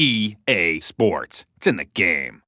EA Sports. It's in the game.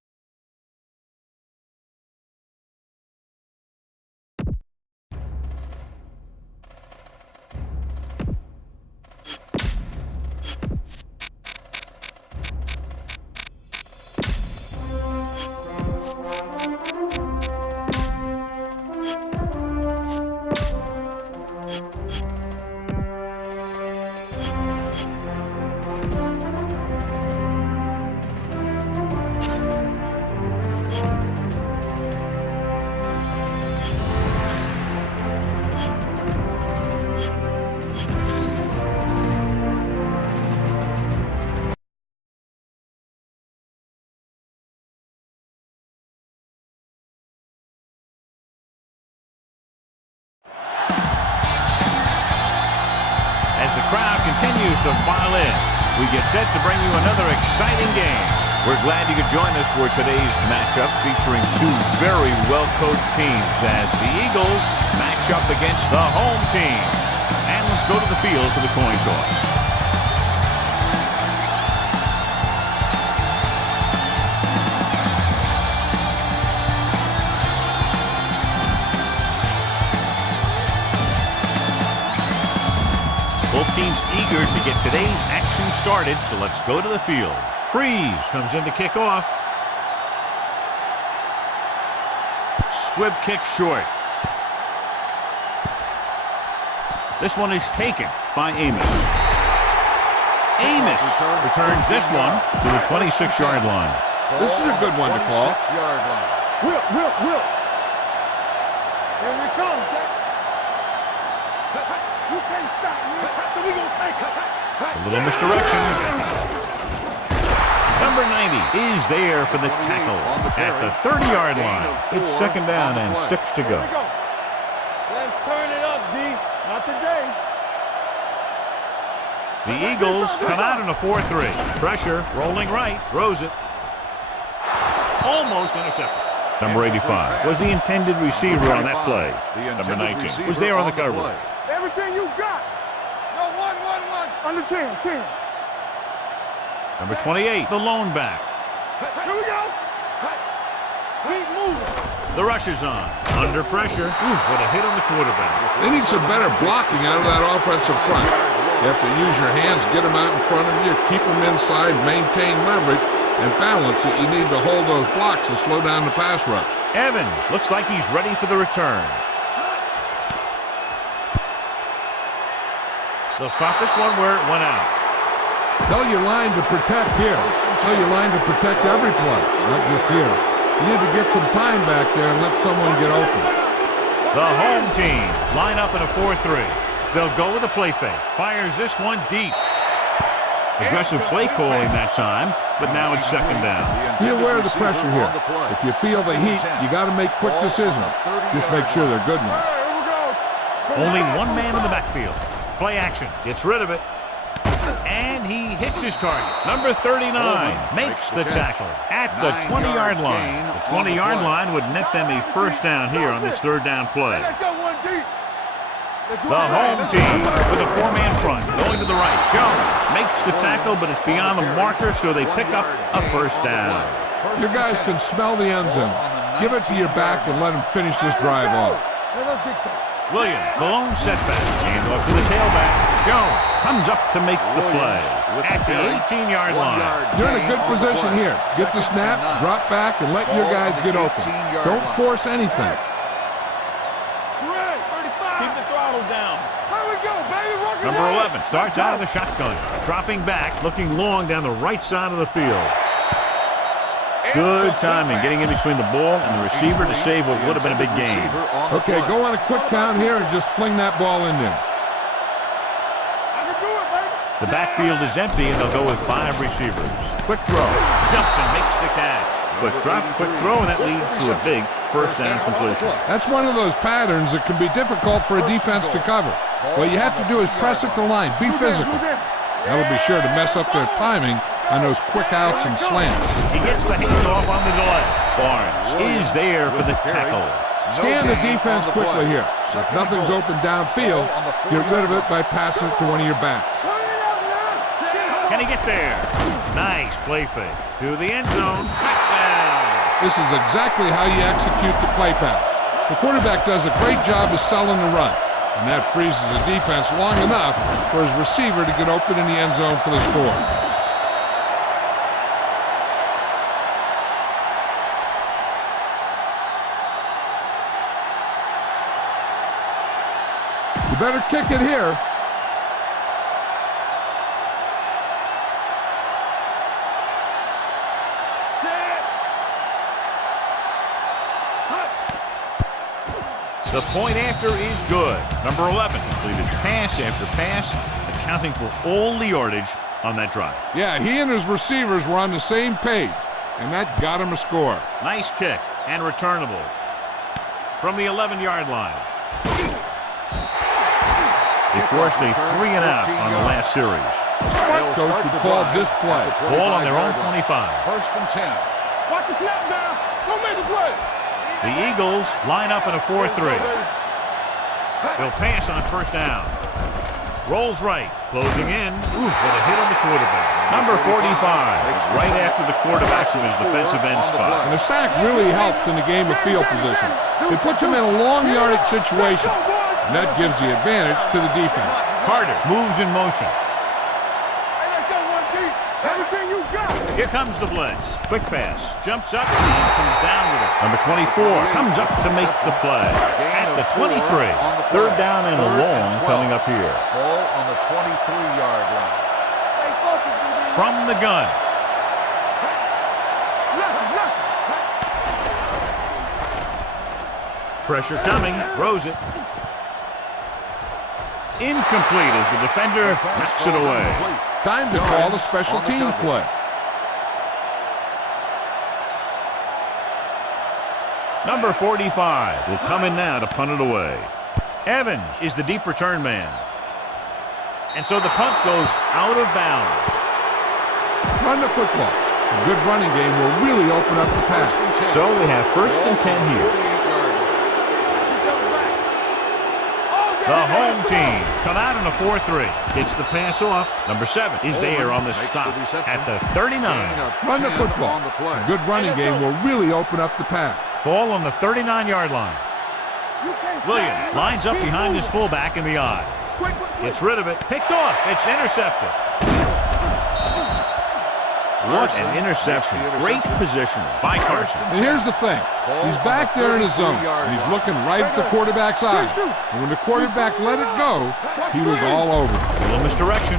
As the crowd continues to file in, we get set to bring you another exciting game. We're glad you could join us for today's matchup featuring two very well-coached teams as the Eagles match up against the home team. And let's go to the field for the coin toss. Both teams eager to get today's action started, so let's go to the field. Freeze comes in to kick off. Squib kick short. This one is taken by Amos. Amos returns this one to the 26-yard line. This is a good one to call. Will. Here we go. You can't stop me, so we gonna take it. A little misdirection. Number 90 is there for the tackle at the 30-yard line. It's second down and 6 to go. Let's turn it up, D. Not today. The Eagles come out in a 4-3. Pressure, rolling right, throws it. Almost intercepted. Number 85 was the intended receiver on that play. Number 19 was there on the coverage. Everything you got. No, one. Under 10. Number 28, the lone back. Here we go. Keep moving. The rush is on. Under pressure. Ooh, what a hit on the quarterback. They need some better blocking out of that offensive front. You have to use your hands, get them out in front of you, keep them inside, maintain leverage, and balance it. You need to hold those blocks and slow down the pass rush. Evans looks like he's ready for the return. They'll stop this one where it went out. Tell your line to protect here. Tell your line to protect every play, not just here. You need to get some time back there and let someone get open. The home team line up in a 4-3. They'll go with a play fake. Fires this one deep. Aggressive play calling that time, but now it's second down. Be aware of the pressure here. If you feel the heat, you got to make quick decisions. Just make sure they're good ones. Only one man in the backfield. Play action. Gets rid of it. And he hits his target. Number 39 makes the tackle at the 20-yard line. The 20-yard line would net them a first down here on this third down play. The home team with a four-man front going to the right. Jones makes the tackle, but it's beyond the marker, so they pick up a first down. Your guys can smell the end zone. Give it to your back and let them finish this drive off. Williams, the lone setback. Hand off to the tailback. Jones comes up to make the play at the 18-yard line. You're in a good position here. Get the snap, drop back, and let your guys get open. Don't force anything. Keep the throttle down. There we go, baby. Number 11 starts out of the shotgun. Dropping back, looking long down the right side of the field. Good timing, getting in between the ball and the receiver to save what would have been a big game. Okay, go on a quick count here and just fling that ball in there. The backfield is empty, and they'll go with 5 receivers. Quick throw. Jumps and makes the catch. Quick drop, quick throw, and that leads to a big first down completion. That's one of those patterns that can be difficult for a defense to cover. What you have to do is press at the line, be physical. That'll be sure to mess up their timing on those quick outs and slants. He gets the handoff on the delay. Barnes is there for the tackle. Scan the defense quickly here. If nothing's open downfield, get rid of it by passing it to one of your backs. Can he get there? Nice play fake. To the end zone. Touchdown. This is exactly how you execute the play pass. The quarterback does a great job of selling the run, and that freezes the defense long enough for his receiver to get open in the end zone for the score. You better kick it here. The point after is good. Number 11 completed pass after pass, accounting for all the yardage on that drive. Yeah, he and his receivers were on the same page, and that got him a score. Nice kick and returnable from the 11-yard line. They forced a 3-and-out on the last series. Smart coach would call this play. Ball on their own 25. First and 10. Watch the snap down. Don't make the play. The Eagles line up in a 4-3. They'll pass on first down. Rolls right, closing in. Ooh, what a hit on the quarterback. Number 45 is right after the quarterback from his defensive end spot. And a sack really helps in the game of field position. It puts him in a long yardage situation, and that gives the advantage to the defense. Carter moves in motion. Hey, let's go, 1D. Everything you got. Here comes the blitz. Quick pass. Jumps up and comes down with it. Number 24 comes up to make the play. At the 23. Third down and long coming up here. Ball on the 23-yard line. Stay focused, DB. From the gun. Pressure coming. Throws it. Incomplete as the defender knocks it away. Time to call a special teams play. Number 45 will come in now to punt it away. Evans is the deep return man. And so the punt goes out of bounds. Run the football. A good running game will really open up the pass. So they have first and 10 here. The home team come out in a 4-3. Gets the pass off. Number 7 is there on the stop at the 39. Run the football. A good running game will really open up the pass. Ball on the 39-yard line. Williams lines up behind his fullback in the I. Gets rid of it. Picked off. It's intercepted. What an interception. Great position by Carson. And here's the thing. He's back there in his zone, and he's looking right at the quarterback's eye. And when the quarterback let it go, he was all over. A little misdirection.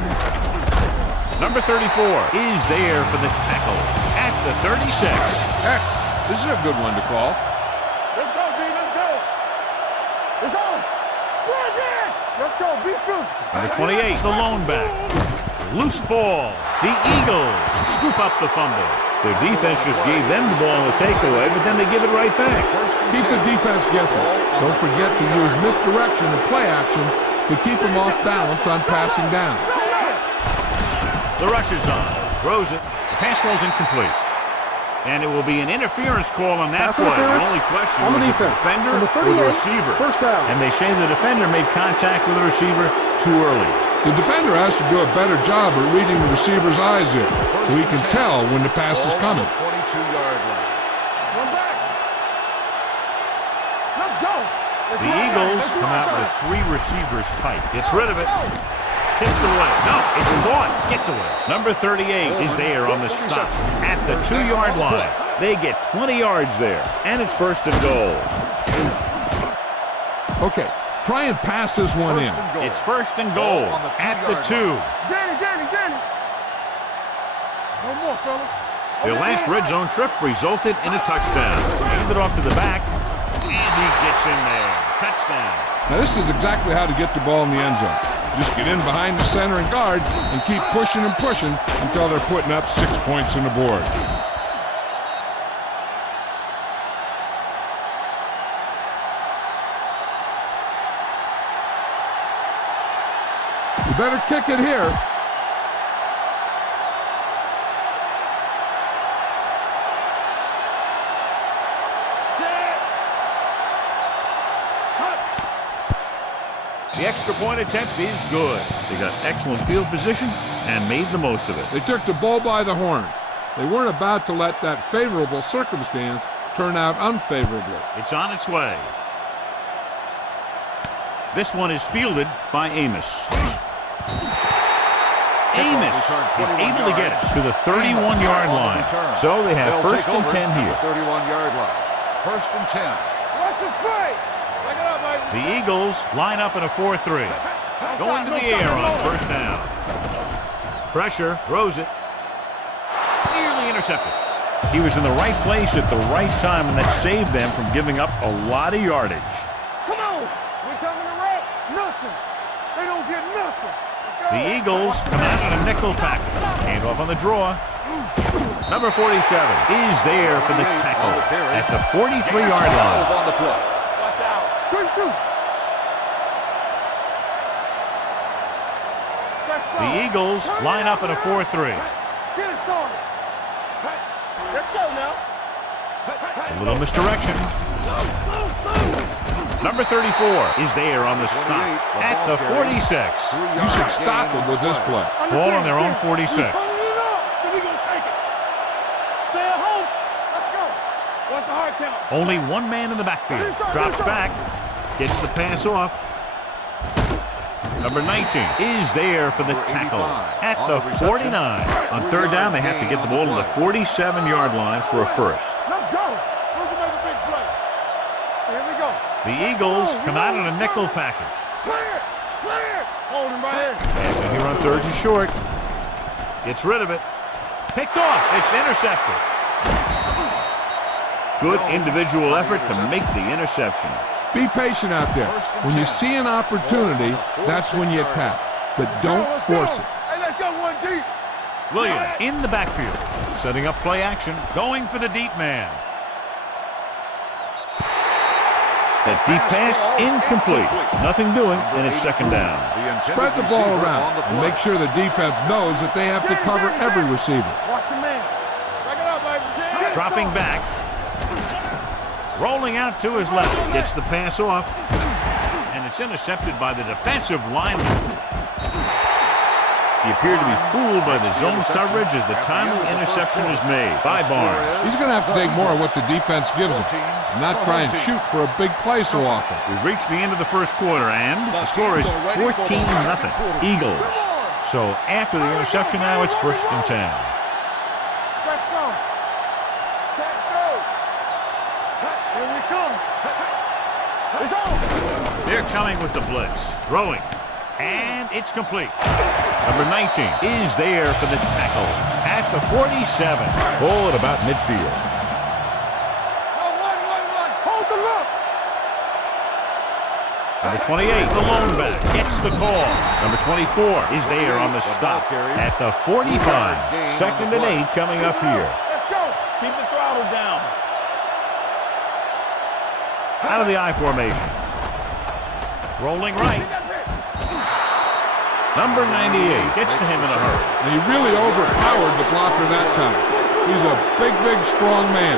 Number 34 is there for the tackle at the 36. Heck, this is a good one to call. Let's go, D. Let's go. It's on. Run it. Let's go. Be physical. Number 28, the lone back. Loose ball. The Eagles scoop up the fumble. Their defense just gave them the ball on the takeaway, but then they give it right back. Keep the defense guessing. Don't forget to use misdirection and play action to keep them off balance on passing down. The rush is on. Throws it. The pass falls incomplete. And it will be an interference call on that play. The only question was if the defender or the receiver. First down. And they say the defender made contact with the receiver too early. The defender has to do a better job of reading the receiver's eyes there, so he can tell when the pass is coming. 22-yard line. One back. Let's go. The Eagles come out with 3 receivers tight. Gets rid of it. Tipped away. No, it's caught. Gets away. Number 38 is there on the stop at the 2-yard line. They get 20 yards there, and it's first and goal. Okay, try and pass this one in. It's first and goal at the 2. Danny. No more, fella. Their last red zone trip resulted in a touchdown. Handed off to the back, and he gets in there. Touchdown. Now this is exactly how to get the ball in the end zone. Just get in behind the center and guard and keep pushing and pushing until they're putting up 6 points on the board. You better kick it here. The extra point attempt is good. They got excellent field position and made the most of it. They took the bull by the horn. They weren't about to let that favorable circumstance turn out unfavorably. It's on its way. This one is fielded by Amos. Amos is able to get it to the 31-yard line. So they have first and 10 here. 31-yard line. First and 10. Watch the play. Back it up, baby. The Eagles line up in a 4-3. Going to the air on first down. Pressure, throws it. Nearly intercepted. He was in the right place at the right time, and that saved them from giving up a lot of yardage. Come on. We're coming to wreck. Nothing. They don't get nothing. The Eagles come out in a nickel package. Hand off on the draw. Number 47 is there for the tackle at the 43-yard line. On the play. Watch out. Good shoot. The Eagles line up in a 4-3. Get it started. Let's go now. A little misdirection. Number 34 is there on the stop at the 46. You should stop them with this play. Ball on their own 46. So we gonna take it. Stay at home. Let's go. What's the hard count? Only one man in the backfield. Drops back. Gets the pass off. Number 19 is there for the tackle at the 49. On third down, they have to get the ball to the 47-yard line for a first. Let's go. We're gonna make a big play. Here we go. The Eagles come out in a nickel package. Clear. Clear. Hold him right here. Passing here on third and short. Gets rid of it. Picked off. It's intercepted. Good individual effort to make the interception. Be patient out there. When you see an opportunity, that's when you attack. But don't force it. Hey, let's go one deep. Williams in the backfield. Setting up play action. Going for the deep man. That deep pass incomplete. Nothing doing, and it's second down. Spread the ball around and make sure the defense knows that they have to cover every receiver. Watch your man. Back it up, baby. Dropping back. Rolling out to his left. Gets the pass off. And it's intercepted by the defensive lineman. He appeared to be fooled by the zone coverage as the timely interception is made by Barnes. He's going to have to take more of what the defense gives him and not try and shoot for a big play so often. We've reached the end of the first quarter, and the score is 14-0 Eagles. So after the interception now, it's first and 10. Let's go. Set, go. Here we come. It's on. They're coming with the blitz. Throwing. And it's complete. Number 19 is there for the tackle at the 47. Ball at about midfield. One. Hold the look. Number 28, the lone back, gets the call. Number 24 is there on the stop at the 45. Second and 8 coming up here. Let's go. Keep the throttle down. Out of the I formation. Rolling right. Number 98 gets to him in a hurry. And he really overpowered the blocker that time. He's a big, strong man.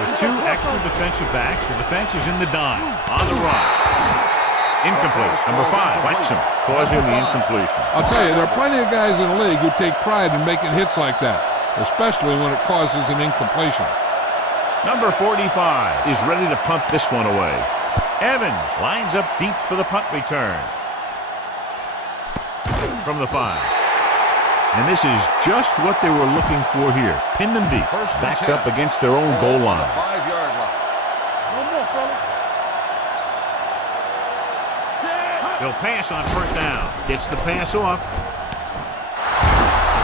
With two extra defensive backs, the defense is in the dime. On the run. Incomplete. Number 5 whacks him, causing the incompletion. I'll tell you, there are plenty of guys in the league who take pride in making hits like that, especially when it causes an incompletion. Number 45 is ready to punt this one away. Evans lines up deep for the punt return. From the 5. And this is just what they were looking for here. Pin them deep, backed up against their own goal line. 5-yard line. One more, fella. He'll pass on first down. Gets the pass off.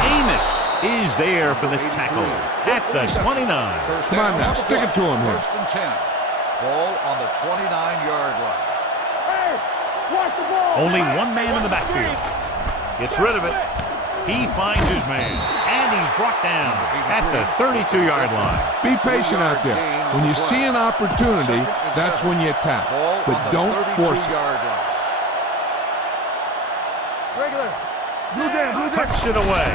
Amos is there for the tackle at the 29. Come on now, stick it to him here. First and 10. Ball on the 29-yard line. Hey, watch the ball. Only one man in the backfield. Gets rid of it. He finds his man, and he's brought down at the 32-yard line. Be patient out there. When you see an opportunity, that's when you attack. But don't force it. Regular. Blue down. Tucks it away.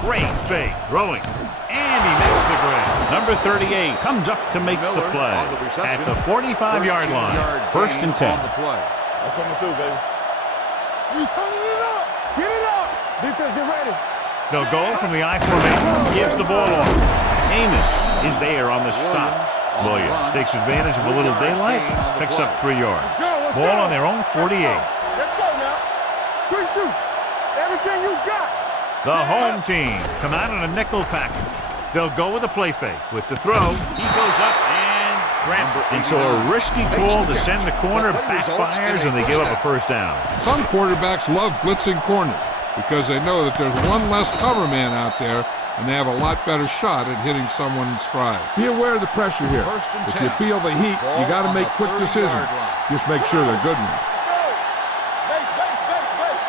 Great fake. Throwing. And he makes the grab. Number 38 comes up to make the play at the 45-yard line. 1st and 10. I'm coming through, baby. You turning it up. Get it up. Defense, get ready. They'll go from the I formation, gives the ball off. Amos is there on the stop. Williams takes advantage of a little daylight, picks up 3 yards. Ball on their own 48. Let's go now. Quick shoot. Everything you got. The home team come out in a nickel package. They'll go with a play fake. With the throw, he goes up and grabs it. And so a risky call to send the corner backfires, and they give up a 1st down. Some quarterbacks love blitzing corners because they know that there's one less cover man out there, and they have a lot better shot at hitting someone in stride. Be aware of the pressure here. If you feel the heat, you got to make quick decisions. Just make sure they're good ones.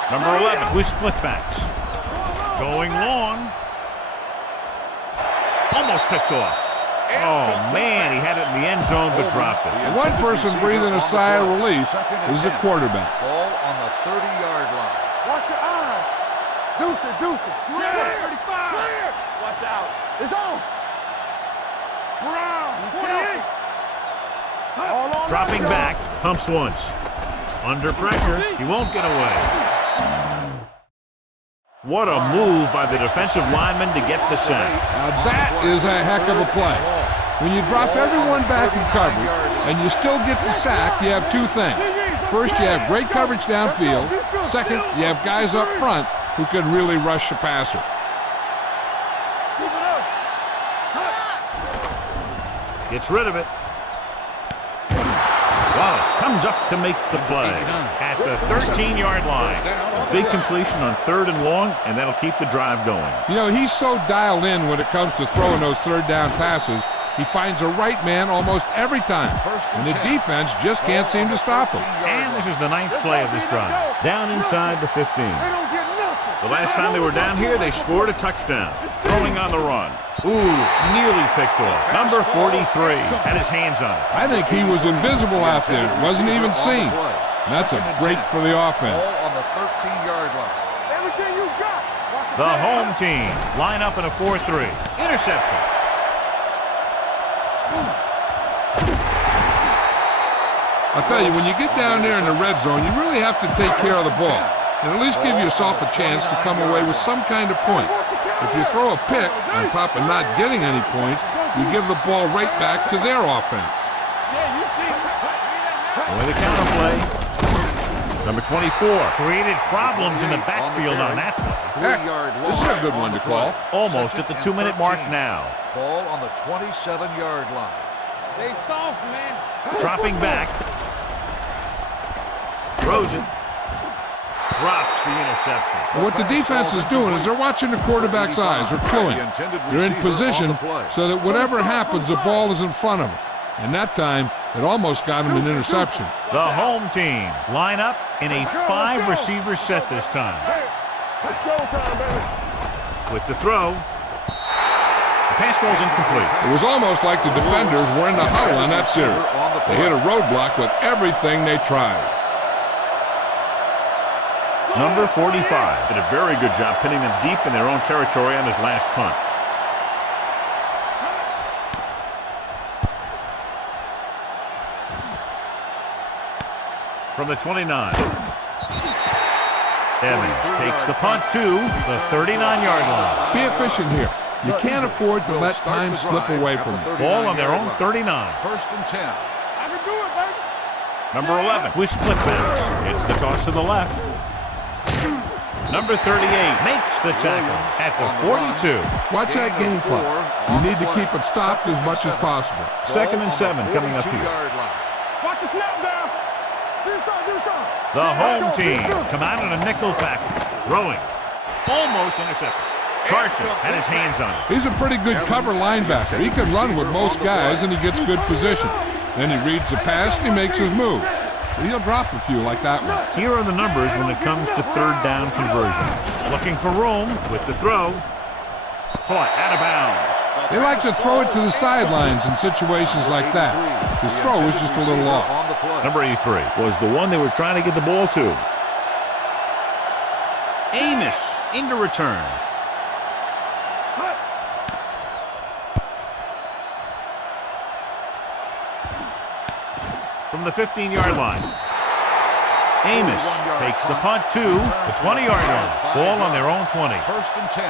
Number 11 with split backs. Going long. Almost picked off. Oh, man, he had it in the end zone but dropped it. One person breathing a sigh of relief is the quarterback. Ball on the 30-yard line. Watch your eyes. Deuce it, deuce it. Clear. 35. Clear. Watch out. It's on. Brown. 28. Dropping back, pumps once. Under pressure, he won't get away. What a move by the defensive lineman to get the sack. Now that is a heck of a play. When you drop everyone back in coverage and you still get the sack, you have 2 things. First, you have great coverage downfield. Second, you have guys up front who can really rush the passer. Gets rid of it. Wallace comes up to make the play at the 13-yard line. Big completion on 3rd and long, and that'll keep the drive going. You know, he's so dialed in when it comes to throwing those 3rd down passes. He finds the right man almost every time, and the defense just can't seem to stop him. And this is the 9th play of this drive. Down inside the 15. The last time they were down here, they scored a touchdown. Throwing on the run. Ooh, nearly picked off. Number 43 had his hands on it. I think he was invisible out there. Wasn't even seen. That's a break for the offense. Ball on the 13-yard line. Everything you got. The home team line up in a 4-3. Interception. I'll tell you, when you get down there in the red zone, you really have to take care of the ball and at least give yourself a chance to come away with some kind of points. If you throw a pick on top of not getting any points, you give the ball right back to their offense. With the counter play. Number 24 created problems in the backfield on that play. Heck, this is a good one to call. Almost at the 2-minute mark now. Ball on the 27-yard line. They soft, man. Dropping back. Throws it. Drops the interception. What the defense is doing is they're watching the quarterback's eyes. They're cluing. They're in position so that whatever happens, the ball is in front of them. And that time, it almost got him an interception. The home team line up in a 5-receiver set this time. It's showtime, baby. With the throw. The pass falls incomplete. It was almost like the defenders were in the huddle on that series. They hit a roadblock with everything they tried. Number 45 did a very good job pinning them deep in their own territory on his last punt. From the 29. Evans takes the punt to the 39-yard line. Be efficient here. You can't afford to let time slip away from you. Ball on their own 39. 1st and 10. I can do it, baby. Number 11 with split backs. It's the toss to the left. Number 38 makes the tackle at the 42. Watch that game plan. You need to keep it stopped as much as possible. 2nd and 7 coming up here. Watch the snap down. Do something. The home team come out in a nickel package. Throwing. Almost intercepted. Carson had his hands on it. He's a pretty good cover linebacker. He can run with most guys, and he gets good position. Then he reads the pass, and he makes his move. He'll drop a few like that one. Here are the numbers when it comes to 3rd down conversion. Looking for room with the throw. Caught out of bounds. They like to throw it to the sidelines in situations like that. His throw was just a little off. Number 83 was the one they were trying to get the ball to. Amos into return. from the 15-yard line. Amos takes the punt to the 20-yard line. Ball on their own 20. First and 10.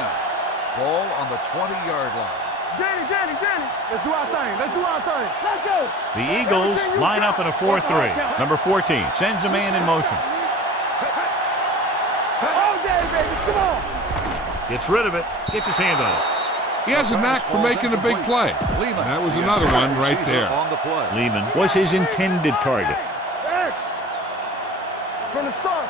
Ball on the 20-yard line. Danny. Let's do our thing. Let's go. The Eagles line up in a 4-3. Number 14 sends a man in motion. All day, baby. Come on. Gets rid of it. Gets his hand on it. He has a knack for making a big play. And that was another one right there. Lehman was his intended target. From the start.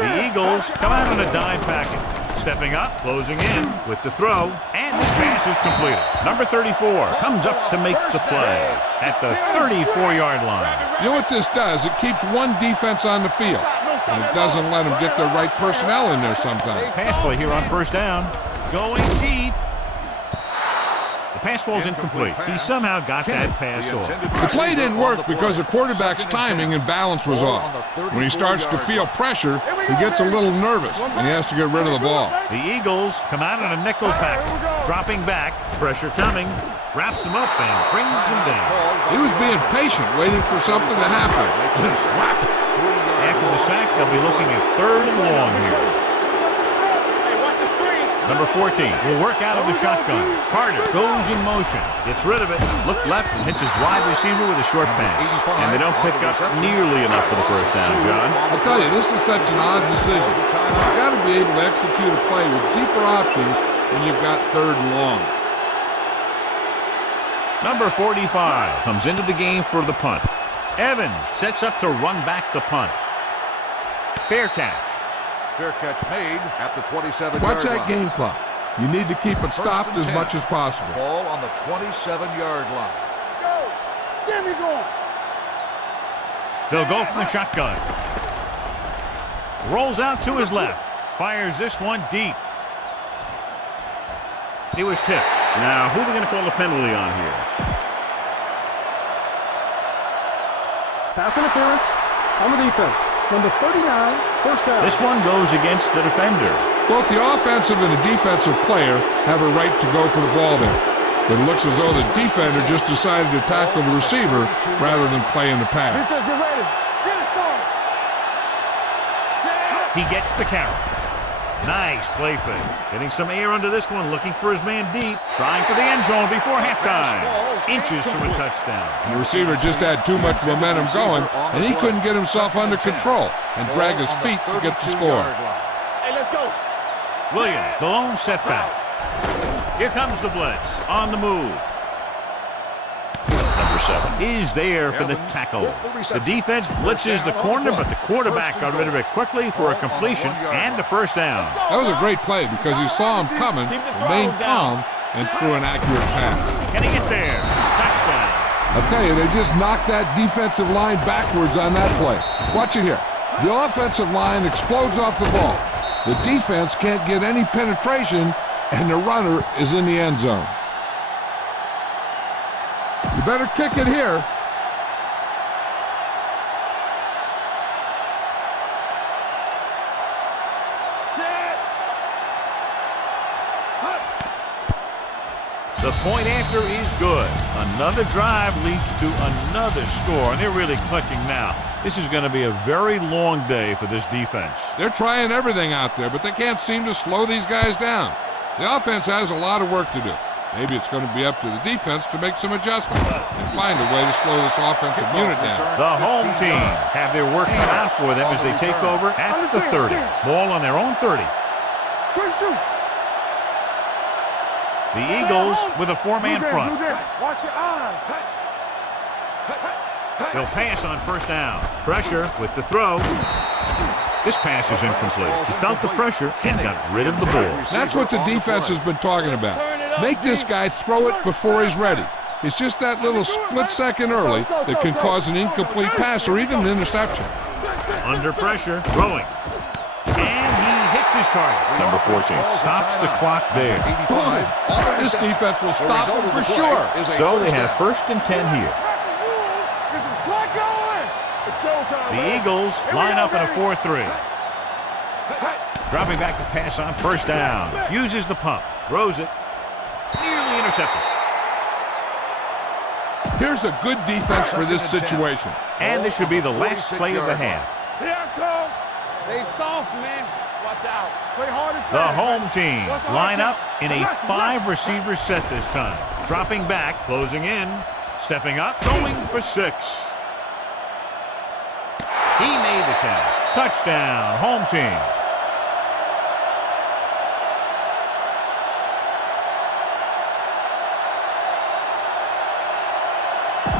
The Eagles come out on a dime package. Stepping up, closing in with the throw, and this pass is completed. Number 34 comes up to make the play at the 34-yard line. You know what this does? It keeps one defense on the field, and it doesn't let them get the right personnel in there sometimes. Pass play here on first down. Going deep. The pass falls incomplete. He somehow got that pass off. The play didn't work because the quarterback's timing and balance was off. When he starts to feel pressure, he gets a little nervous, and he has to get rid of the ball. The Eagles come out on a nickel package. Dropping back, pressure coming, wraps him up and brings him down. He was being patient, waiting for something to happen. After the sack, they'll be looking at 3rd and long here. Number 14 will work out of the shotgun. Carter goes in motion, gets rid of it, look left, and hits his wide receiver with a short pass. And they don't pick up nearly enough for the first down, John. I'll tell you, this is such an odd decision. You've got to be able to execute a play with deeper options when you've got 3rd and long. Number 45 comes into the game for the punt. Evans sets up to run back the punt. Fair catch. Fair catch made at the 27-yard line. Watch that game clock. You need to keep it stopped as much as possible. Ball on the 27-yard line. Go. Get me going. They'll go from the shotgun. Rolls out to his left. Fires this one deep. It was tipped. Now, who are they going to call the penalty on here? Pass interference on the defense. Number 39, first down. This one goes against the defender. Both the offensive and the defensive player have a right to go for the ball there. But it looks as though the defender just decided to tackle the receiver rather than play in the pass. Defense, get ready. Get it started. He gets the carry. Nice play fake. Getting some air under this one, looking for his man deep. Trying for the end zone before halftime. Inches from a touchdown. The receiver just had too much momentum going, and he couldn't get himself under control and drag his feet to get the score. Hey, let's go. Williams, the lone setback. Here comes the blitz. On the move. Number 7 is there for the tackle. The defense blitzes the corner, but the quarterback got rid of it quickly for a completion and a first down. That was a great play because he saw him coming, remained calm, and threw an accurate pass. Can he get there? Touchdown. I'll tell you, they just knocked that defensive line backwards on that play. Watch it here. The offensive line explodes off the ball. The defense can't get any penetration, and the runner is in the end zone. You better kick it here. The point after is good. Another drive leads to another score, and they're really clicking now. This is going to be a very long day for this defense. They're trying everything out there, but they can't seem to slow these guys down. The offense has a lot of work to do. Maybe it's going to be up to the defense to make some adjustments and find a way to slow this offensive unit down. The home team have their work cut out for them as they take over at the 30. Ball on their own 30. The Eagles with a 4-man front. Watch your eyes. They'll pass on first down. Pressure with the throw. This pass is incomplete. He felt the pressure and got rid of the ball. That's what the defense has been talking about. Make this guy throw it before he's ready. It's just that little split second early that can cause an incomplete pass or even an interception. Under pressure, throwing. And he hits his target. Number 14 stops the clock there. This defense will stop him for sure. So they have first and 10 here. The Eagles line up in a 4-3. Dropping back to pass on first down. Uses the pump. Throws it. Nearly intercepted. Here's a good defense for this situation. And this should be the last play of the half. Here it comes. They soft, man. Watch out. Play hard and The fast. home team line up in a 5-receiver set this time. Dropping back, closing in, stepping up, going for 6. He made the catch. Touchdown, home team.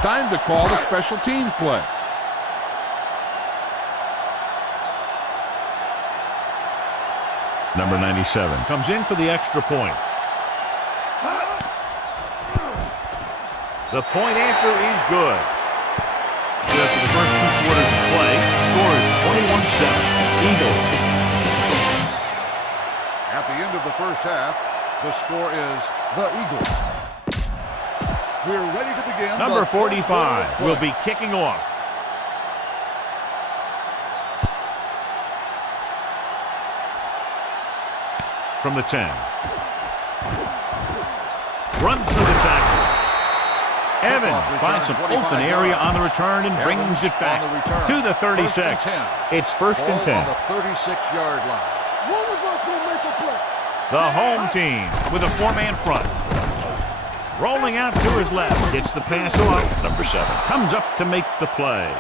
Time to call the special teams play. Number 97 comes in for the extra point. The point after is good. After the first 2 quarters of play, the score is 21-7. Eagles. At the end of the first half, the score is the Eagles. We're ready to begin. Number 45 will be kicking off. From the 10. Runs through the tackle. Evans finds some open area on the return and brings it back to the 36. It's first and 10. On the 36-yard line. One of us will make a play. The home team with a 4-man front. Rolling out to his left. Gets the pass off. Number 7 comes up to make the play.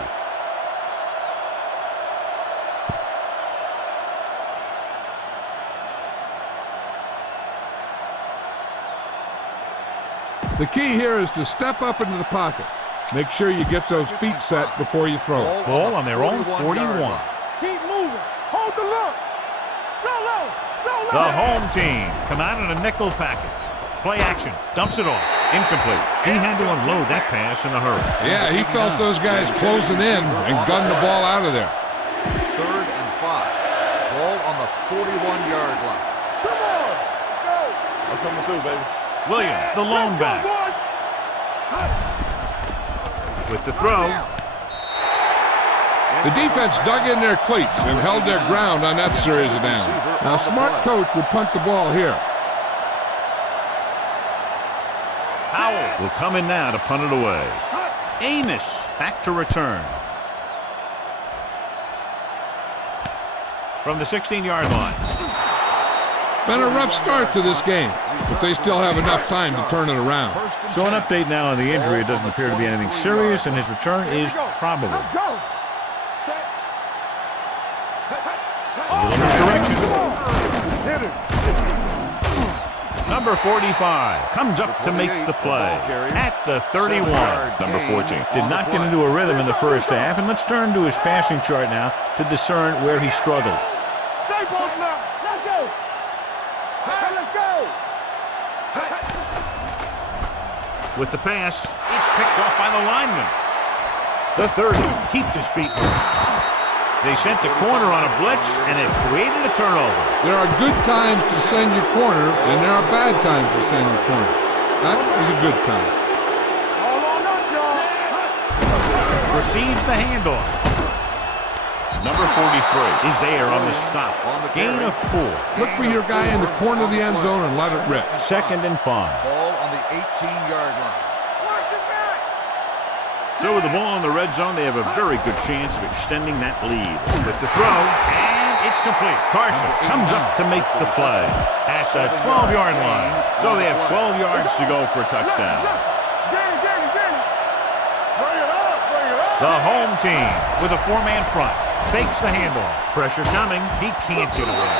The key here is to step up into the pocket. Make sure you get those feet set before you throw it. Ball on their own 41. Keep moving. Hold the look. Solo. The home team come out in a nickel package. Play action. Dumps it off. Incomplete. He had to unload that pass in a hurry. Yeah, he felt those guys closing in and gunned the ball out of there. 3rd and 5. Ball on the 41-yard line. Come on. Go. I'm coming through, baby. Williams, the lone back. With the throw. The defense dug in their cleats and held their ground on that series of downs. Now, a smart coach would punt the ball here. Howell will come in now to punt it away. Amos back to return. From the 16-yard line. Been a rough start to this game, but they still have enough time to turn it around. So an update now on the injury. It doesn't appear to be anything serious, and his return is probable. Let's go. A little misdirection. Hit it. Number 45 comes up to make the play at the 31. Number 14 did not get into a rhythm in the first half, and let's turn to his passing chart now to discern where he struggled. Stay close now. Let's go. Hey, let's go. With the pass, it's picked off by the lineman. The 30 keeps his feet moving. They sent the corner on a blitz, and it created a turnover. There are good times to send your corner, and there are bad times to send your corner. That was a good time. All on us, y'all. Receives the handoff. Number 43 is there on the stop. Gain of 4. Look for your guy in the corner of the end zone and let it rip. 2nd and 5. Ball on the 18-yard line. So with the ball in the red zone, they have a very good chance of extending that lead. With the throw, and it's complete. Carson comes up to make the play at the 12-yard line. So they have 12 yards to go for a touchdown. Get it. Bring it up. The home team with a 4-man front fakes the handoff. Pressure coming. He can't get away.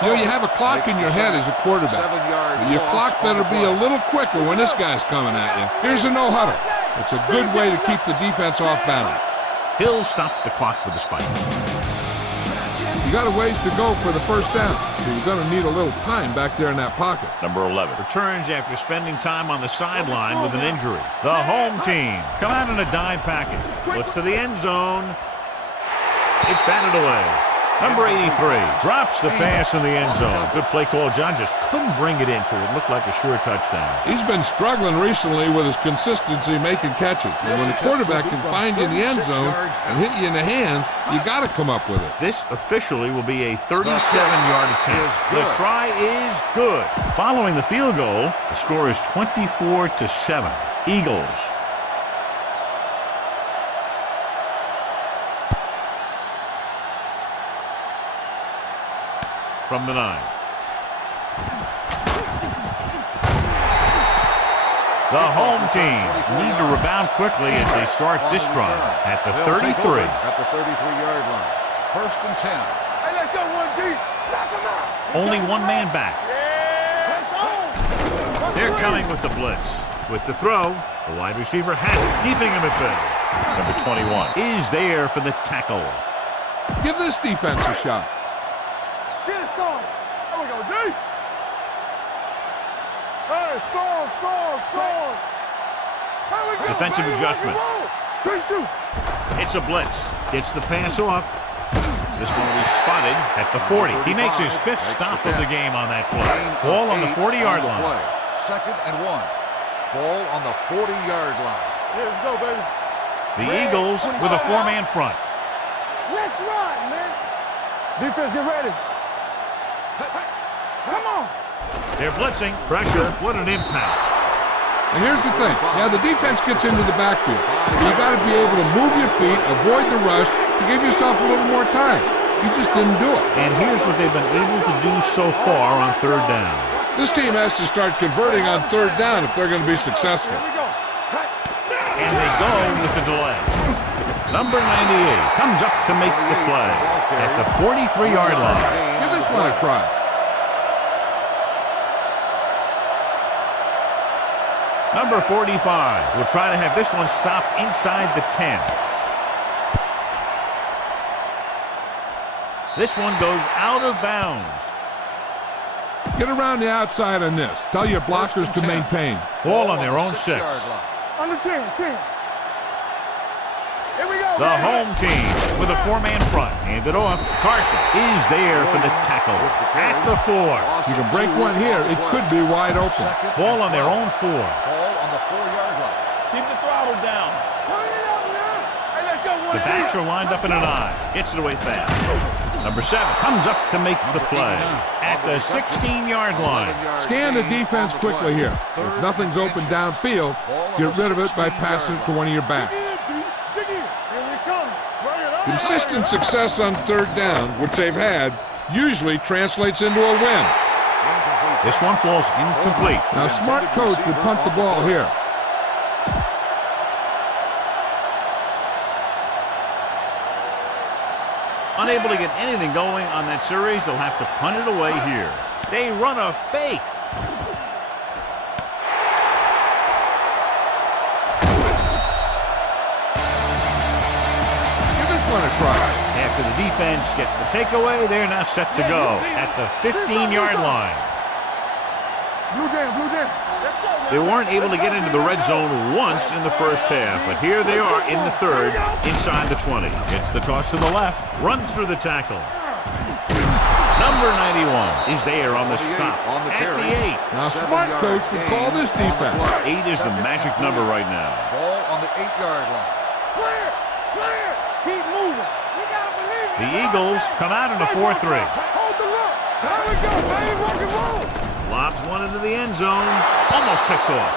You know, you have a clock in your head as a quarterback. But your clock better be a little quicker when this guy's coming at you. Here's a no-huddle. It's a good way to keep the defense off balance. He'll stop the clock with a spike. You got a ways to go for the first down, so you're going to need a little time back there in that pocket. Number 11 returns after spending time on the sideline with an injury. The home team come out in a dime package. Looks to the end zone. It's batted away. Number 83 drops the pass in the end zone. Good play call. John just couldn't bring it in for what looked like a sure touchdown. He's been struggling recently with his consistency making catches. And when the quarterback can find you in the end zone and hit you in the hands, you got to come up with it. This officially will be a 37-yard attempt. The try is good. Following the field goal, the score is 24-7. Eagles. from the 9. The home team need to rebound quickly as they start this drive at the 33. At the 33-yard line. 1st and 10. Hey, let's go, 1G. Knock him out. Only one man back. They're coming with the blitz. With the throw, the wide receiver has it, keeping him at bay. Number 21 is there for the tackle. Give this defense a shot. Get it, son. There we go, D. Hey, strong. There we go, Defensive baby, adjustment. rock and roll. 3-2. It's a blitz. Gets the pass off. This one will be spotted at the 40. He makes his 5th stop of the game on that play. Ball on the 40-yard line. 2nd and 1. Ball on the 40-yard line. Yeah, let's go, baby. The Eagles with a 4-man front. Let's ride, man. Defense, get ready. Come on. They're blitzing. Pressure. What an impact. And here's the thing. Yeah, the defense gets into the backfield. You got to be able to move your feet, avoid the rush, to give yourself a little more time. You just didn't do it. And here's what they've been able to do so far on 3rd down. This team has to start converting on 3rd down if they're going to be successful. Here we go. And they go with the delay. Number 98 comes up to make the play at the 43-yard line. Give this one a try. Number 45 will try to have this one stop inside the 10. This one goes out of bounds. Get around the outside on this. Tell your blockers to maintain. Ball on their own 6. Under 10. Here we go, The baby. home team with a 4-man front. Handed off. Carson is there for the tackle at the 4. You can break one here. It could be wide open. Ball on their own 4. Ball on the 4-yard line. Keep the throttle down. Turn it up, man. Hey, let's go, 1G. The backs are lined up in an I. Gets it away fast. Number 7 comes up to make the play at the 16-yard line. Scan the defense quickly here. If nothing's open downfield, get rid of it by passing it to one of your backs. Dig in. Here we come. Bring it up. Consistent success on 3rd down, which they've had, usually translates into a win. This one falls incomplete. Now, a smart coach would punt the ball here. Unable to get anything going on that series, they'll have to punt it away here. They run a fake. Give this one a try. After the defense gets the takeaway, they're now set to go at the 15-yard line. Blue jam. Let's go. They weren't able to get into the red zone once in the first half, but here they are in the 3rd, inside the 20. It's the toss to the left, runs through the tackle. Number 91 is there on the stop at the 8. Now, a smart coach would call this defense. 8 is the magic number right now. Ball on the 8-yard line. Clear. Keep moving. We gotta believe it. The Eagles come out in a 4-3. Hold the look. There we go, baby. Rock and roll. Lobs one into the end zone, almost picked off.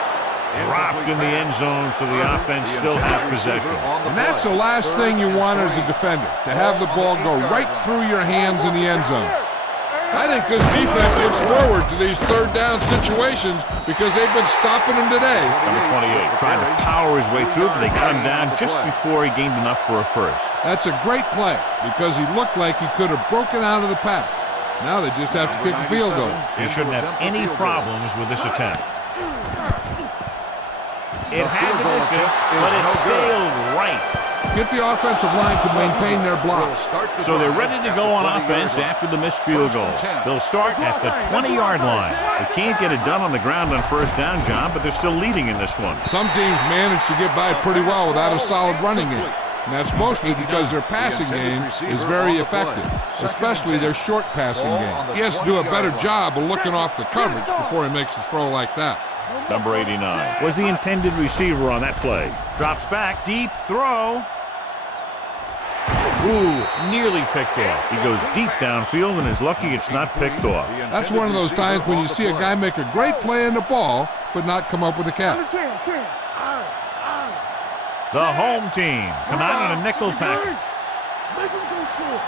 Dropped in the end zone, so the offense still has possession. And that's the last thing you want as a defender, to have the ball go right through your hands in the end zone. I think this defense looks forward to these 3rd down situations because they've been stopping them today. Number 28 trying to power his way through, but they got him down just before he gained enough for a first. That's a great play because he looked like he could have broken out of the pack. Now they just have to kick a field goal. He shouldn't have any problems with this attempt. It had the distance, but it sailed right. Get the offensive line to maintain their block. So they're ready to go on offense after the missed field goal. They'll start at the 20-yard line. They can't get it done on the ground on 1st down, John, but they're still leading in this one. Some teams manage to get by pretty well without a solid running game. And that's mostly because their passing game is very effective, especially their short passing game. He has to do a better job of looking off the coverage before he makes a throw like that. Number 89 was the intended receiver on that play. Drops back, deep throw. Ooh, nearly picked off. He goes deep downfield and is lucky it's not picked off. That's one of those times when you see a guy make a great play in the ball, but not come up with a catch. The home team come out in a nickel package. Make him go short.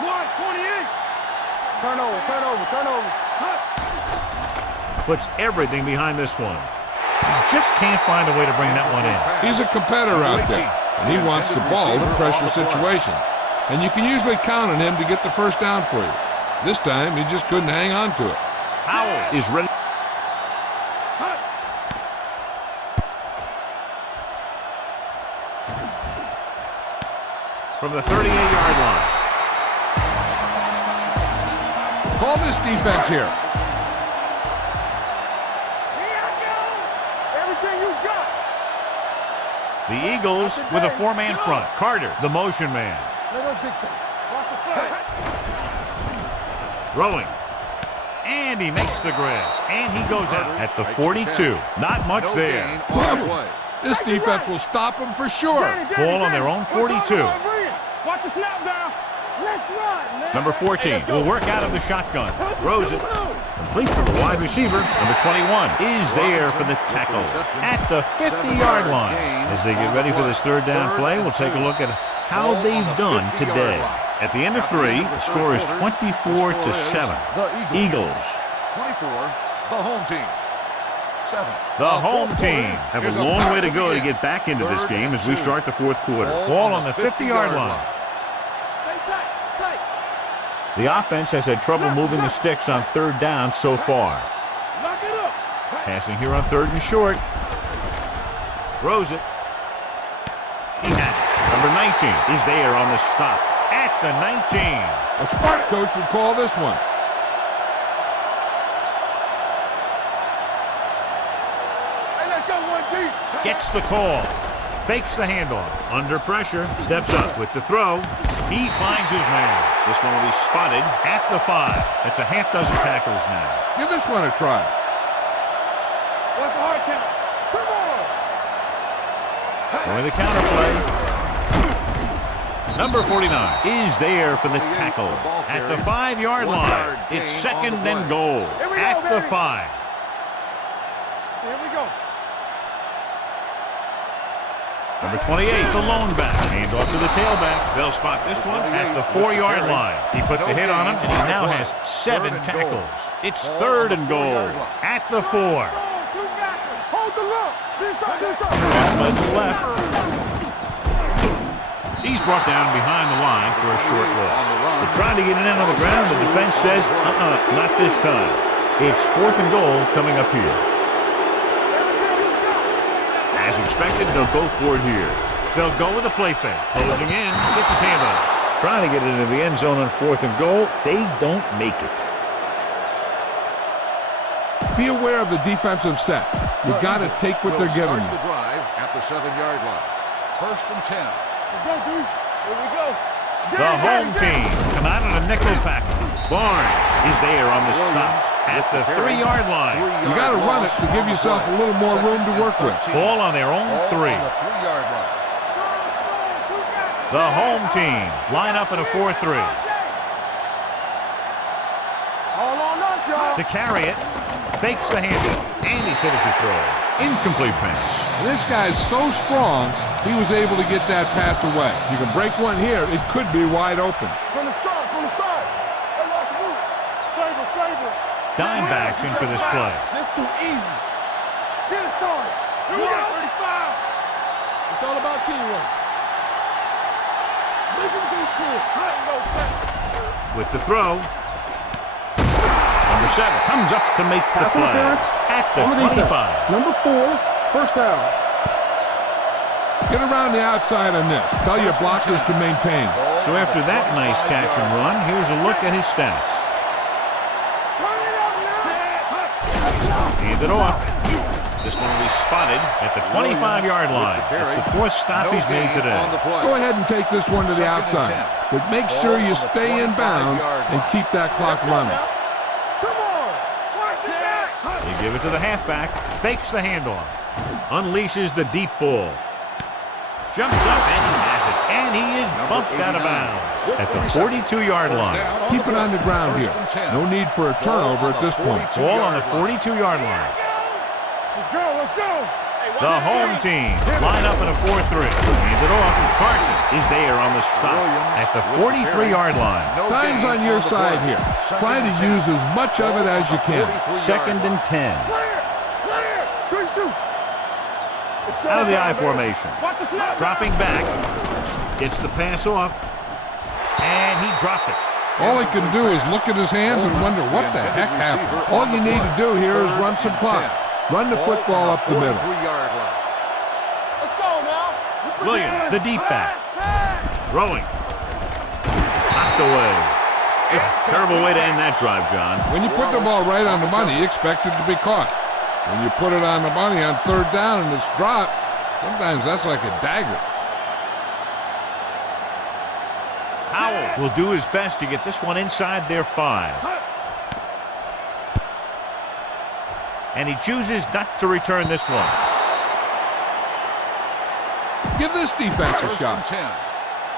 128. Turnover, turnover, turnover. Puts everything behind this one. Just can't find a way to bring that one in. He's a competitor out there, and he wants the ball in pressure situations. And you can usually count on him to get the first down for you. This time, he just couldn't hang on to it. Howell is ready. From the 38-yard line. Call this defense here. Everything you got. The Eagles with a four-man front. Carter, the motion man. Let us big time. Watch the flag. Throwing. And he makes the grab. And he goes out at the 42. Not much there. This defense will stop him for sure. Ball on their own 42. Watch the snap down. Let's run, man. Number 14 will work out of the shotgun. Throws it. Complete for the wide receiver. Number 21 is there for the tackle at the 50-yard line. As they get ready for this third down play, we'll take a look at how they've done today. At the end of 3, the score is 24-7. Eagles. 24, the home team. 7. The home team have a long way to go to get back into this game as we start the fourth quarter. Ball on the 50-yard line. The offense has had trouble moving the sticks on third down so far. Passing here on third and short. Throws it. He has it. Number 19 is there on the stop at the 19. A smart coach would call this one. Gets the call. Fakes the handoff. Under pressure. Steps up with the throw. He finds his man. This one will be spotted at the 5. That's a half dozen tackles now. Give this one a try. What's the hard count? Come on. Going the counter play. Number 49 is there for the tackle at the 5-yard line. It's second and goal at the 5. Here we go. Number 28, the lone back. Hands off to the tailback. They'll spot this one at the 4-yard line. He put the hit on him, and he now has 7 tackles. It's third and goal at the 4. Hold the look. This side, this side. Pass play to the left. He's brought down behind the line for a short loss. They're trying to get it in on the ground. The defense says, not this time. It's fourth and goal coming up here. As expected, they'll go for it here. They'll go with a play fake. Closing in, gets his hand on it. Trying to get it into the end zone on fourth and goal. They don't make it. Be aware of the defensive set. You got to take what they're giving you. The drive at the 7-yard line. First and 10. Let's go, dude. Here we go. The home team come out on a nickel package. Barnes is there on the stop at the 3-yard line. You got to run it to give yourself a little more room to work with. Ball on their own 3. The home team line up in a 4-3. All on us, y'all. To carry it, fakes the handoff, and he's hit as he throws. Incomplete pass. This guy's so strong, he was able to get that pass away. You can break one here, it could be wide open. From the start, from the start. Hey, watch the move. Favor. Dime backs in for this play. That's too easy. Get it started. Here we go. 35. It's all about teamwork. Look at this shit. With the throw. Number 7 comes up to make the Pass play interference at the on the 25. defense. Number 4, first down. Get around the outside on this. Tell your blockers to maintain. So after that nice catch and run, here's a look at his stats. Hand it off. This one will be spotted at the 25-yard line. It's the 4th stop he's made today. Go ahead and take this one to the outside. But make sure you stay in bounds and keep that clock running. They give it to the halfback. Fakes the handoff. Unleashes the deep ball. Jumps up and he has it. And he is bumped out of bounds at the 42-yard line. Keep it on the ground here. No need for a turnover at this point. Ball on the 42-yard line. Let's go. Hey, The home team line up in a 4-3. Hand it off. Carson is there on the stop at the 43-yard line. Time's on your side here. Try to use as much of it as you can. 2nd and 10. Good shoot. Out of the I formation. Dropping back. Gets the pass off. And he dropped it. All he can do is look at his hands and wonder what the heck happened. All you need to do here is run some clock. Run the football up the middle. Let's go now. Williams, the deep back. Throwing. Knocked away. Terrible way to end that drive, John. When you put the ball right on the money, you expect it to be caught. When you put it on the money on 3rd down and it's dropped, sometimes that's like a dagger. Howell will do his best to get this one inside their 5. And he chooses not to return this one. Give this defense a shot. 10.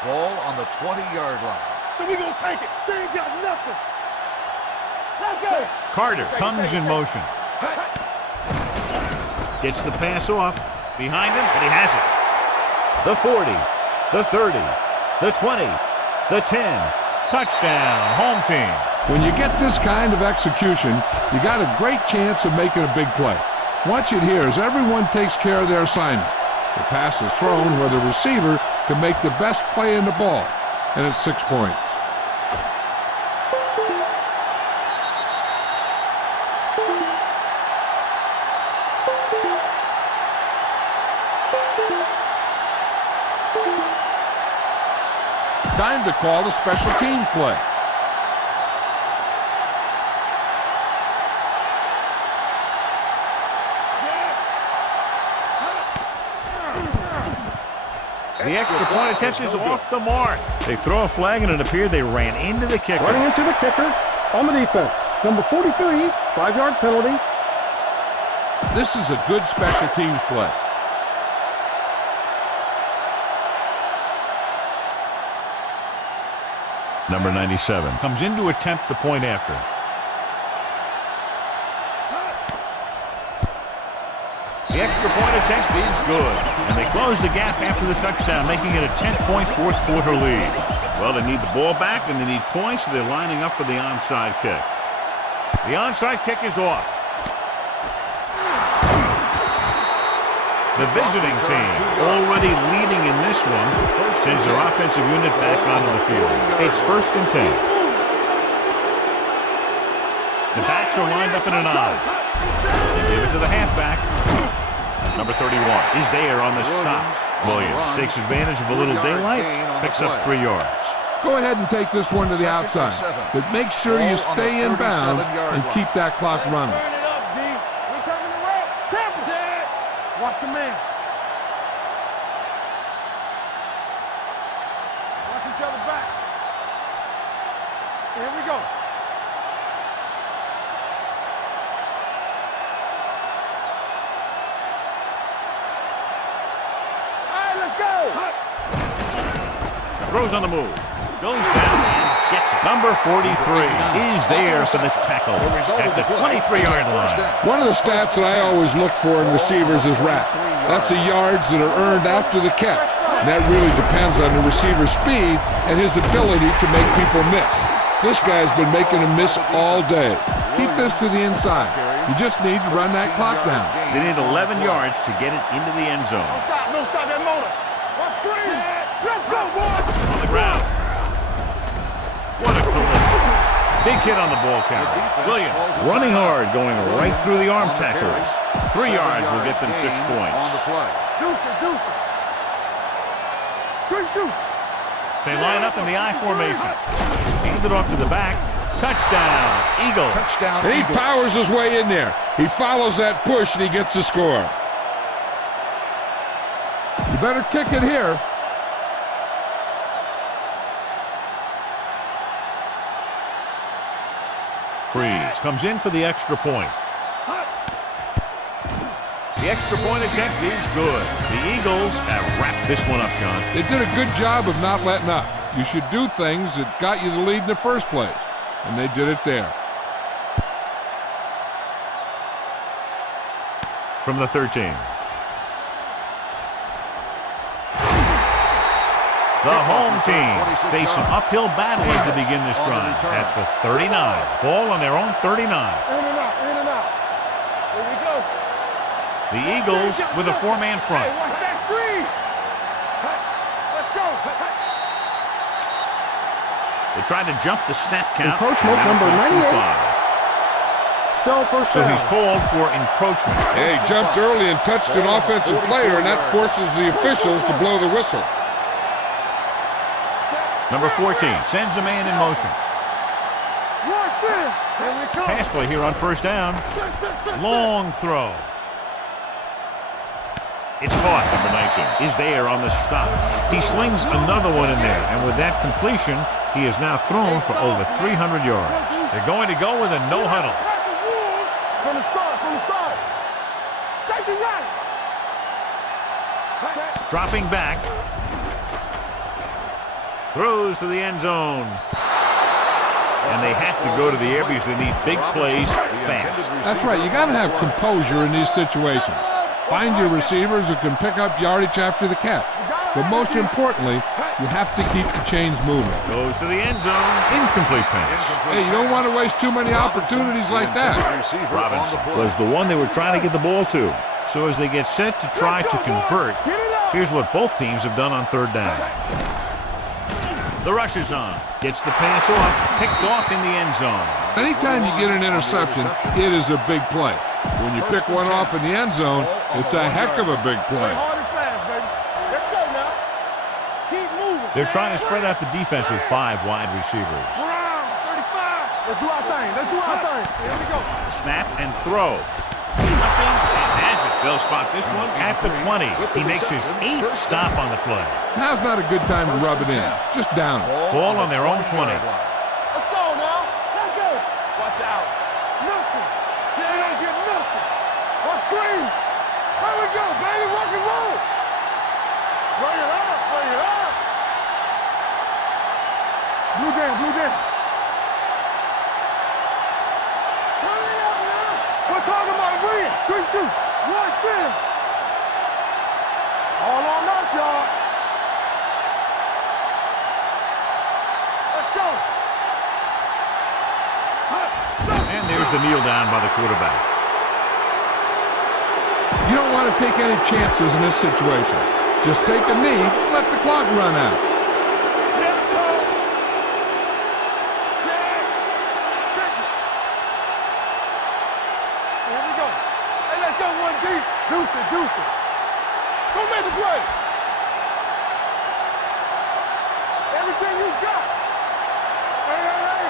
Ball on the 20-yard line. So we gonna take it. They ain't got nothing. Let's go. Carter comes in motion. Gets the pass off. Behind him, and he has it. The 40, the 30, the 20, the 10. Touchdown, home team. When you get this kind of execution, you got a great chance of making a big play. Watch it here as everyone takes care of their assignment. The pass is thrown where the receiver can make the best play in the ball, and it's 6 points. Time to call the special teams play. The extra point attempt is off the mark. They throw a flag, and it appeared they ran into the kicker. Running into the kicker on the defense. Number 43, 5-yard penalty. This is a good special teams play. Number 97 comes in to attempt the point after. The extra point attempt is good, and they close the gap after the touchdown, making it a 10-point fourth-quarter lead. Well, they need the ball back, and they need points, so they're lining up for the onside kick. The onside kick is off. The visiting team, already leading in this one, sends their offensive unit back onto the field. It's 1st and 10. The backs are lined up in an I. They give it to the halfback. Number 31 is there on the stop. Williams takes advantage of a little daylight, picks up 3 yards. Go ahead and take this one to the outside, but make sure you stay in bounds and keep that clock running. Turn it up, D. We coming around. Temple. Watch your man. Watch each other back. Here we go. Throws on the move. Goes down and gets it. Number 43 is there for this tackle at the 23-yard line. One of the stats that I always look for in receivers is RAP. That's the yards that are earned after the catch. And that really depends on the receiver's speed and his ability to make people miss. This guy's been making them miss all day. Keep this to the inside. You just need to run that clock down. They need 11 yards to get it into the end zone. Don't stop that motor. Watch screen. Let's go, boys. On the ground. What a collision. Big hit on the ball carrier. Williams running hard, going right through the arm tacklers. 3 yards will get them 6 points. Deuce it. Good shoot. They line up in the I formation. Hand it off to the back. Touchdown, Eagles. Touchdown, And he Eagles. powers his way in there. He follows that push and he gets the score. You better kick it here. Freeze comes in for the extra point. The extra point attempt is good. The Eagles have wrapped this one up, John. They did a good job of not letting up. You should do things that got you the lead in the first place, and they did it there. From the 13. The home team face an uphill battle as they begin this drive at the 39. Ball on their own 39. In and out, in and out. Here we go. The Eagles with a four-man front. Hey, watch that screen. Let's go. They tried to jump the snap count. Encroachment and number now it's 98. 5. Still first So down. he's called for encroachment. Yeah, he jumped early and touched an offensive player, and that forces the officials to blow the whistle. Number 14 sends a man in motion. Watch it. Here we go. Pass play here on first down. Long throw. It's caught. Number 19 is there on the stop. He slings another one in there, and with that completion, he is now thrown for over 300 yards. They're going to go with a no huddle. From the start. Safety right. Dropping back. Throws to the end zone. And they have to go to the air because they need big plays fast. That's right. You got to have composure in these situations. Find your receivers who can pick up yardage after the catch. But most importantly, you have to keep the chains moving. Goes to the end zone. Incomplete pass. Hey, you don't want to waste too many opportunities like that. Robinson was the one they were trying to get the ball to. So as they get set to try to convert, here's what both teams have done on third down. The rush is on. Gets the pass off. Picked off in the end zone. Anytime you get an interception, it is a big play. When you pick one off in the end zone, it's a heck of a big play. Hard and fast, baby. Let's go now. Keep moving. They're trying to spread out the defense with 5 wide receivers. Around 35. Let's do our thing. Here we go. Snap and throw. Jumping and has it. They'll spot this one at the 20. He makes his 8th stop on the play. Now's not a good time to rub it in. Just down it. Ball on their own 20. Let's go now. Let's go. Watch out. Nothing. Say they don't get nothing. Watch screen. There we go, baby. Rock and roll. Bring it up. Blue down. Turn it up now. We're talking about win. 3 shoot. 1 sin. All on us, y'all. Let's go. And there's the kneel down by the quarterback. You don't want to take any chances in this situation. Just take a knee, let the clock run out. Let's go. Set. Check it. Here we go. Hey, let's go 1 deep. Deuce it. Go make the play. Everything you got. Hey.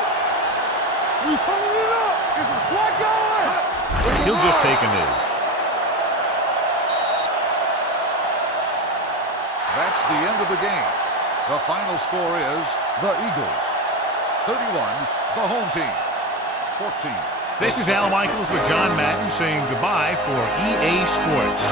We turning it up. Get some slack going. He'll just take a knee. That's the end of the game. The final score is the Eagles 31, the home team 14. This is Al Michaels with John Madden saying goodbye for EA Sports.